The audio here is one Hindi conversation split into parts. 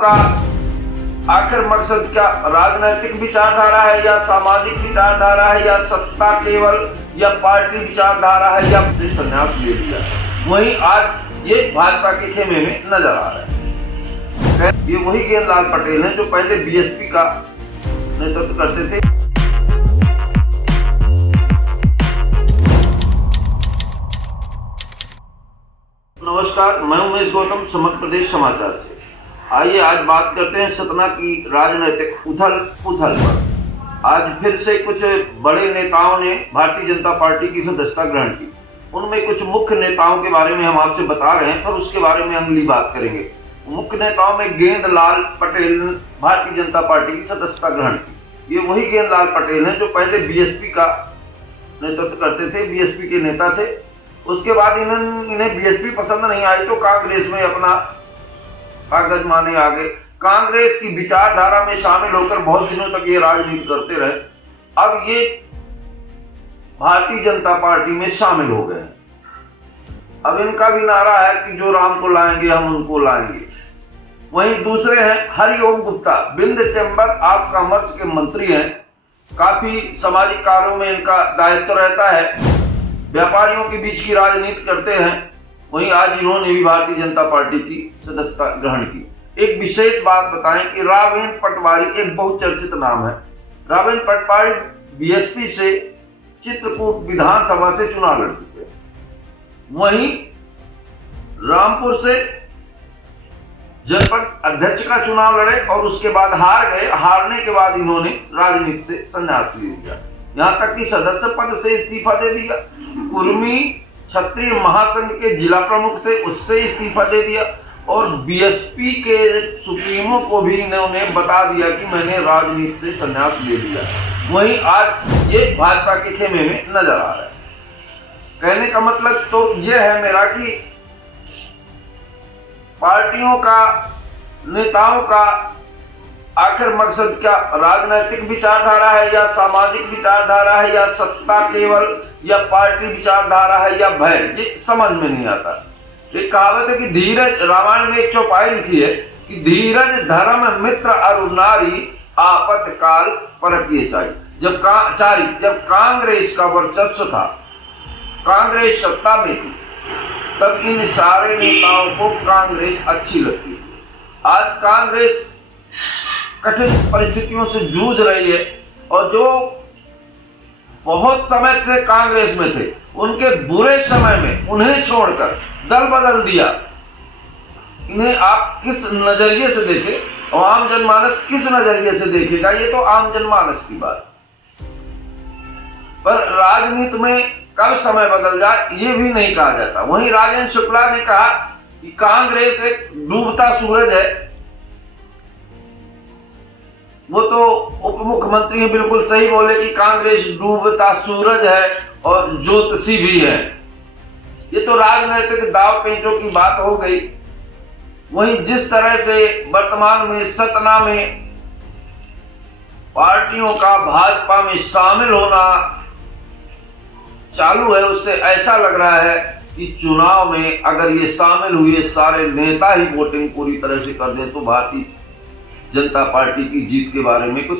का आखिर मकसद क्या राजनीतिक विचारधारा है या सामाजिक विचारधारा है या सत्ता केवल या पार्टी विचारधारा है या संन्यास ले लिया। वहीं आज ये भाजपा के खेमे में नजर आ रहा है। ये वही गेंदलाल पटेल हैं जो पहले बीएसपी का नेतृत्व करते थे। नमस्कार, मैं उमेश गौतम, समग्र प्रदेश समाचार से। आइए आज बात करते हैं सतना की राजनीतिक उथल पुथल पर। आज फिर से कुछ बड़े नेताओं ने भारतीय जनता पार्टी की सदस्यता ग्रहण की। उनमें कुछ मुख्य नेताओं के बारे में हम आपसे बता रहे हैं, पर उसके बारे में अगली बात करेंगे। मुख्य नेताओं में गेंदलाल पटेल ने भारतीय जनता पार्टी की सदस्यता ग्रहण की। ये वही गेंदलाल पटेल हैं जो पहले बीएसपी का नेतृत्व करते थे, बीएसपी के नेता थे। उसके बाद इन्हें बीएसपी पसंद नहीं आई तो कांग्रेस में अपना कागज माने आ गए। कांग्रेस की विचारधारा में शामिल होकर बहुत दिनों तक ये राजनीति करते रहे। अब ये भारतीय जनता पार्टी में शामिल हो गए। अब इनका भी नारा है कि जो राम को लाएंगे हम उनको लाएंगे। वहीं दूसरे हैं हरिओम गुप्ता, बिंद चैम्बर ऑफ कॉमर्स के मंत्री हैं। काफी सामाजिक कार्यों में इनका दायित्व रहता है, व्यापारियों के बीच की राजनीति करते हैं। वहीं आज इन्होंने भी भारतीय जनता पार्टी की सदस्यता ग्रहण की। एक विशेष बात बताएं कि रावेंद्र पटवारी एक बहुचर्चित नाम है। रावेंद्र पटवारी बीएसपी से चित्रकूट विधानसभा से चुनाव लड़ चुके हैं। वहीं रामपुर से जनपद अध्यक्ष का चुनाव लड़े और उसके बाद हार गए। हारने के बाद इन्होंने राजनीति से संन्यास ले लिया, यहां तक कि सदस्य पद से इस्तीफा दे दिया। कुर्मी क्षत्रिय महासंघ के जिला प्रमुख थे, उससे इस्तीफा दे दिया और बीएसपी के सुप्रीमो को भी इन्होंने बता दिया कि मैंने राजनीति से संन्यास ले लिया। वहीं आज ये भाजपा के खेमे में नजर आ रहा है। कहने का मतलब तो ये है मेरा कि पार्टियों का, नेताओं का आखिर मकसद क्या राजनीतिक विचारधारा है या सामाजिक विचारधारा है या सत्ता केवल या पार्टी विचारधारा है या भय, ये समझ में नहीं आता। एक कहावत है कि धीरज, रामायण में एक चौपाई लिखी है कि धीरज धर्म मित्र अरु नारी आपत काल परखिए चाहिए। जब कांग्रेस का वर्चस्व था, कांग्रेस सत्ता में थी, तब इन सारे नेताओं को कांग्रेस अच्छी लगती थी। आज कांग्रेस कठिन परिस्थितियों से जूझ रही है और जो बहुत समय से कांग्रेस में थे, उनके बुरे समय में उन्हें छोड़कर दल बदल दिया। इन्हें आप किस नजरिए से देखें और आम जनमानस किस नजरिए से देखेगा, ये तो आम जनमानस की बात। पर राजनीति में कब समय बदल जाए ये भी नहीं कहा जाता। वहीं राजेंद्र शुक्ला ने कहा कि कांग्रेस एक डूबता सूरज है। वो तो उप मुख्यमंत्री बिल्कुल सही बोले कि कांग्रेस डूबता सूरज है और ज्योतिषी भी है। ये तो राजनीतिक दाव पेचों की बात हो गई। वहीं जिस तरह से वर्तमान में सतना में पार्टियों का भाजपा में शामिल होना चालू है, उससे ऐसा लग रहा है कि चुनाव में अगर ये शामिल हुए सारे नेता ही वोटिंग पूरी तरह से कर दें तो भारतीय जनता पार्टी की जीत के बारे में कुछ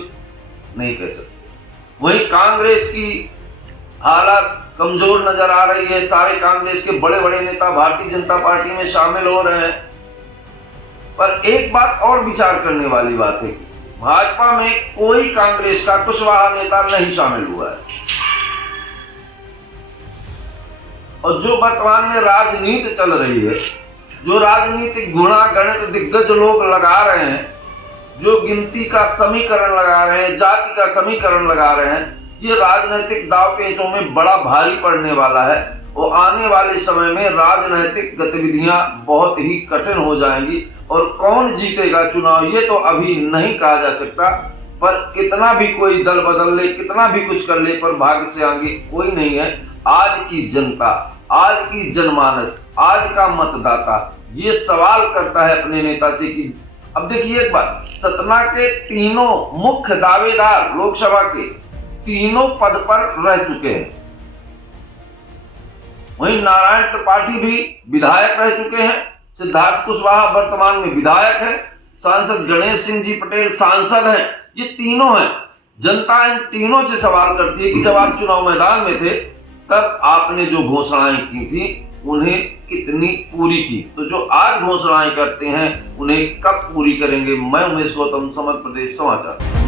नहीं कह सकते। वहीं कांग्रेस की हालात कमजोर नजर आ रही है। सारे कांग्रेस के बड़े बड़े नेता भारतीय जनता पार्टी में शामिल हो रहे हैं। पर एक बात और विचार करने वाली बात है कि भाजपा में कोई कांग्रेस का कुशवाहा नेता नहीं शामिल हुआ है। और जो वर्तमान में राजनीति चल रही है, जो राजनीतिक गुणा गणित दिग्गज लोग लगा रहे हैं, जो गिनती का समीकरण लगा रहे हैं, जाति का समीकरण लगा रहे हैं, ये राजनीतिक दाव पेचों में बड़ा भारी पड़ने वाला है। और आने वाले समय में राजनीतिक गतिविधियां बहुत ही कठिन हो जाएंगी। और कौन जीतेगा चुनाव ये तो अभी नहीं कहा जा सकता। पर कितना भी कोई दल बदल ले, कितना भी कुछ कर ले, पर भाग्य से आगे कोई नहीं है। आज की जनता, आज की जनमानस, आज का मतदाता ये सवाल करता है अपने नेता से कि अब देखिए एक बात, सतना के तीनों मुख्य दावेदार लोकसभा के तीनों पद पर रह चुके हैं। वहीं नारायण त्रिपाठी भी विधायक रह चुके हैं। सिद्धार्थ कुशवाहा वर्तमान में विधायक है। सांसद गणेश सिंह जी पटेल सांसद हैं, ये तीनों हैं। जनता इन तीनों से सवाल करती है कि जब आप चुनाव मैदान में थे तब आपने जो घोषणाएं की थी उन्हें कितनी पूरी की। तो जो आज घोषणाएं करते हैं उन्हें कब पूरी करेंगे। मैं उमेश गौतम, समग्र प्रदेश समाचार।